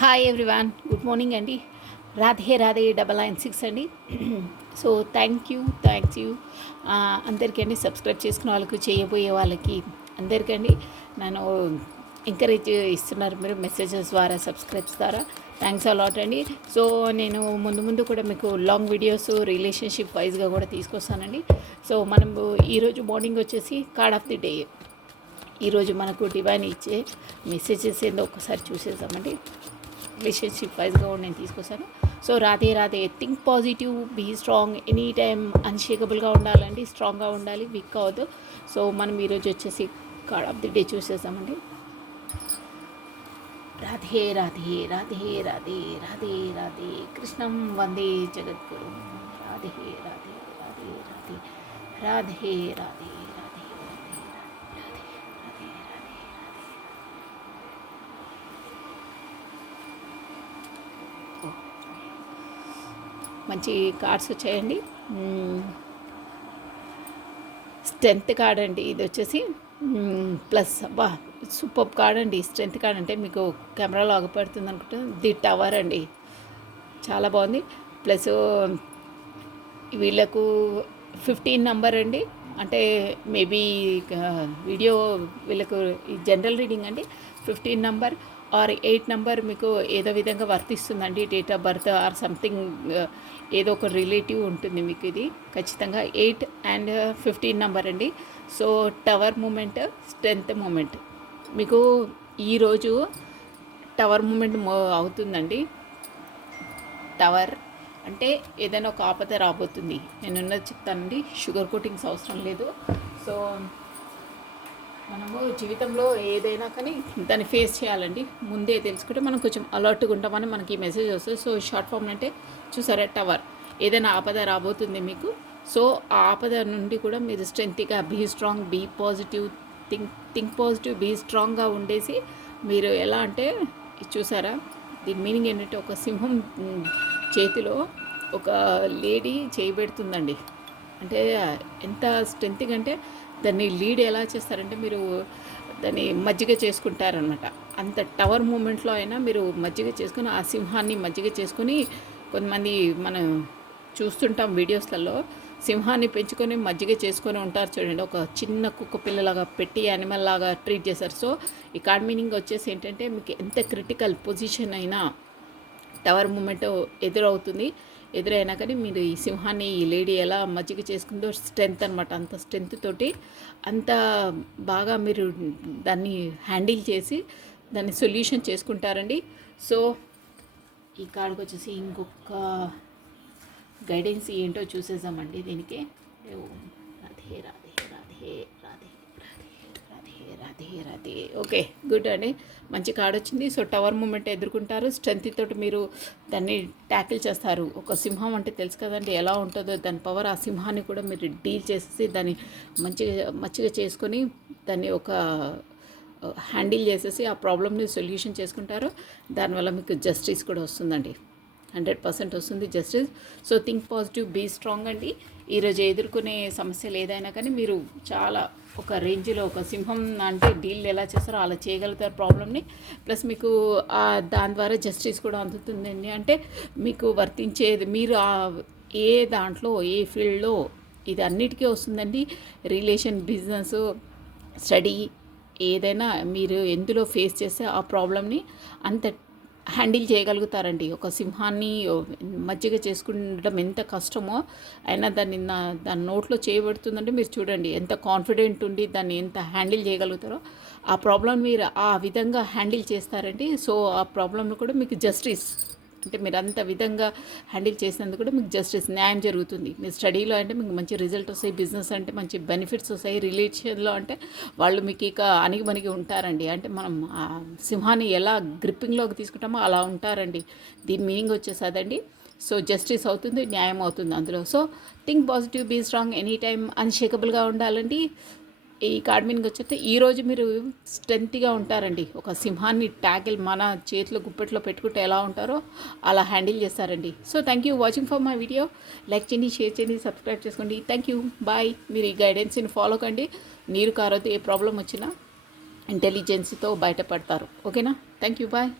Hi everyone, good morning అండి. రాధే రాధే 996 అండి. So thanks you అందరికీ అండి. సబ్స్క్రైబ్ చేసుకున్న వాళ్ళకి, చేయబోయే వాళ్ళకి అందరికండి నన్ను ఎంకరేజ్ ఇస్తున్నారు మీరు మెసేజెస్ ద్వారా, సబ్స్క్రైబ్స్ ద్వారా. థ్యాంక్స్ అలాట్ అండి. సో నేను ముందు కూడా మీకు లాంగ్ వీడియోస్ రిలేషన్షిప్ వైజ్గా కూడా తీసుకొస్తానండి. సో మనం ఈరోజు మార్నింగ్ వచ్చేసి కార్డ్ ఆఫ్ ది డే, ఈరోజు మనకు డివైన్ ఇచ్చే మెసేజెస్ ఏందో ఒకసారి చూసేద్దామండి. రిలేషన్షిప్ వైజ్గా కూడా నేను తీసుకొస్తాను. So Radhe Radhe, think positive, be strong, any time అన్షేకబుల్గా ఉండాలండి, స్ట్రాంగ్గా ఉండాలి, వీక్ అవ్వద్దు. సో మనం ఈరోజు వచ్చేసి కార్డ్ ఆఫ్ ది డే చూసేద్దామండి. రాధే రాధే రాధే రాధే రాధే రాధే కృష్ణం వందే జగద్గురు. రాధే రాధే రాధే రాధే రాధే రాధే మంచి కార్డ్స్ వచ్చాయండి. స్ట్రెంత్ కార్డ్ అండి ఇది వచ్చేసి, ప్లస్ అబ్బా సూపర్ కార్డ్ అండి. స్ట్రెంత్ కార్డ్ అంటే మీకు కెమెరాలో ఆగపడుతుంది అనుకుంటే ది టవర్ అండి, చాలా బాగుంది. ప్లస్ వీళ్ళకు 15 నంబర్ అండి, అంటే మేబీ వీడియో వీళ్ళకు జనరల్ రీడింగ్ అండి. 15 నంబర్ ఆర్ 8 నంబర్ మీకు ఏదో విధంగా వర్తిస్తుందండి. Date of birth or something ఏదో ఒక రిలేటివ్ ఉంటుంది మీకు. ఇది ఖచ్చితంగా 8 అండ్ 15 నంబర్ అండి. So tower moment, strength moment మీకు ఈరోజు టవర్ మూమెంట్ అవుతుందండి. టవర్ అంటే ఏదైనా ఒక ఆపద రాబోతుంది. నేనున్నది చెప్తానండి, షుగర్ కోటింగ్స్ అవసరం లేదు. సో మనము జీవితంలో ఏదైనా కానీ దాన్ని ఫేస్ చేయాలండి. ముందే తెలుసుకుంటే మనం కొంచెం అలర్ట్గా ఉంటామని మనకి ఈ మెసేజ్ వస్తుంది. సో షార్ట్ ఫామ్ అంటే చూసారా, టవర్, ఏదైనా ఆపద రాబోతుంది మీకు. సో ఆ ఆపద నుండి కూడా మీరు స్ట్రెంత్గా, be strong, be positive, think positive, be స్ట్రాంగ్గా ఉండేసి మీరు ఎలా అంటే చూసారా, దీని మీనింగ్ ఏంటంటే ఒక సింహం చేతిలో ఒక లేడీ చేయబెడుతుందండి. అంటే ఎంత స్ట్రెంత్గా అంటే దాన్ని లీడ్ ఎలా చేస్తారంటే మీరు దాన్ని మజ్జిగ చేసుకుంటారనమాట. అంత టవర్ మూమెంట్లో అయినా మీరు మజ్జిగ చేసుకుని, ఆ సింహాన్ని మజ్జిగ చేసుకొని, కొంతమంది మనం చూస్తుంటాం వీడియోస్లలో, సింహాన్ని పెంచుకొని మజ్జిగ చేసుకొని ఉంటారు చూడండి. ఒక చిన్న కుక్క పిల్లలాగా పెట్టి యానిమల్ లాగా ట్రీట్ చేస్తారు. సో ఈ కార్డ్ మీనింగ్ వచ్చేసి ఏంటంటే మీకు ఎంత క్రిటికల్ పొజిషన్ అయినా టవర్ మూమెంట్ ఎదురైనా కానీ మీరు ఈ సింహాన్ని, ఈ లేడీ ఎలా మజ్జిగ చేసుకుందో స్ట్రెంత్ అనమాట. అంత స్ట్రెంత్ తోటి అంత బాగా మీరు దాన్ని హ్యాండిల్ చేసి దాన్ని సొల్యూషన్ చేసుకుంటారండి. సో ఈ కార్డుకి వచ్చేసి ఇంకొక గైడెన్స్ ఏంటో చూసేద్దామండి. దీనికి రాధే రాధే రాధే రాధే రాధే రాధే రాధే. ఓకే, గుడ్ అండి, మంచి కార్డ్ వచ్చింది. సో టవర్ మూమెంట్ ఎదుర్కొంటారు, స్ట్రెంత్ తోటి మీరు దాన్ని ట్యాకిల్ చేస్తారు. ఒక సింహం అంటే తెలుసు కదండి ఎలా ఉంటుందో దాని పవర్. ఆ సింహాన్ని కూడా మీరు డీల్ చేసేసి దాన్ని మంచిగా చేసుకొని దాన్ని ఒక హ్యాండిల్ చేసేసి ఆ ప్రాబ్లమ్ని సొల్యూషన్ చేసుకుంటారు. దానివల్ల మీకు జస్టిస్ కూడా వస్తుందండి, 100% వస్తుంది justice. So think positive, be strong అండి. ఈరోజు ఎదుర్కొనే సమస్యలు ఏదైనా కానీ మీరు చాలా ఒక రేంజ్లో, ఒక సింహం అంటే డీల్ ఎలా చేస్తారో అలా చేయగలుగుతారు ప్రాబ్లమ్ని. ప్లస్ మీకు దాని ద్వారా జస్టిస్ కూడా అందుతుందండి. అంటే మీకు వర్తించేది మీరు ఏ దాంట్లో, ఏ ఫీల్డ్లో, ఇది అన్నిటికీ వస్తుందండి. రిలేషన్, బిజినెస్, స్టడీ, ఏదైనా మీరు ఎందులో ఫేస్ చేస్తే ఆ ప్రాబ్లమ్ని అంత హ్యాండిల్ చేయగలుగుతారండి. ఒక సింహాన్ని మజ్జిగ చేసుకుంటడం ఎంత కష్టమో అయినా దాన్ని దాని నోట్లో చేయబడుతుందంటే మీరు చూడండి ఎంత కాన్ఫిడెంట్ ఉండి దాన్ని ఎంత హ్యాండిల్ చేయగలుగుతారో. ఆ ప్రాబ్లం మీరు ఆ విధంగా హ్యాండిల్ చేస్తారండి. సో ఆ ప్రాబ్లంలో కూడా మీకు జస్టిస్, అంటే మీరు అంత విధంగా హ్యాండిల్ చేసినందుకు కూడా మీకు జస్టిస్, న్యాయం జరుగుతుంది. మీ స్టడీలో అంటే మీకు మంచి రిజల్ట్ వస్తాయి, బిజినెస్ అంటే మంచి బెనిఫిట్స్ వస్తాయి, రిలేషన్లో అంటే వాళ్ళు మీకు ఇక అణిగిమణిగి ఉంటారండి. అంటే మనం ఆ సింహాన్ని ఎలా గ్రిప్పింగ్లోకి తీసుకుంటామో అలా ఉంటారండి. దీని మీనింగ్ వచ్చేసి అదండి. సో జస్టిస్ అవుతుంది, న్యాయం అవుతుంది అందులో. So think positive, be strong, any time అన్షేకబుల్గా ఉండాలండి. ఈ కార్డ్ మీనింగ్ వచ్చేస్తే ఈరోజు మీరు స్ట్రెంత్గా ఉంటారండి. ఒక సింహాన్ని ట్యాకిల్ మన చేతిలో గుప్పెట్లో పెట్టుకుంటే ఎలా ఉంటారో అలా హ్యాండిల్ చేస్తారండి. So thank you watching for my video. Like చేయండి, షేర్ చేయండి, సబ్స్క్రైబ్ చేసుకోండి. Thank you, bye. మీరు ఈ గైడెన్స్ని ఫాలో కండి. నీరు కారొద్దు, ఏ ప్రాబ్లం వచ్చినా ఇంటెలిజెన్స్తో బయటపడతారు. ఓకేనా? Thank you, bye.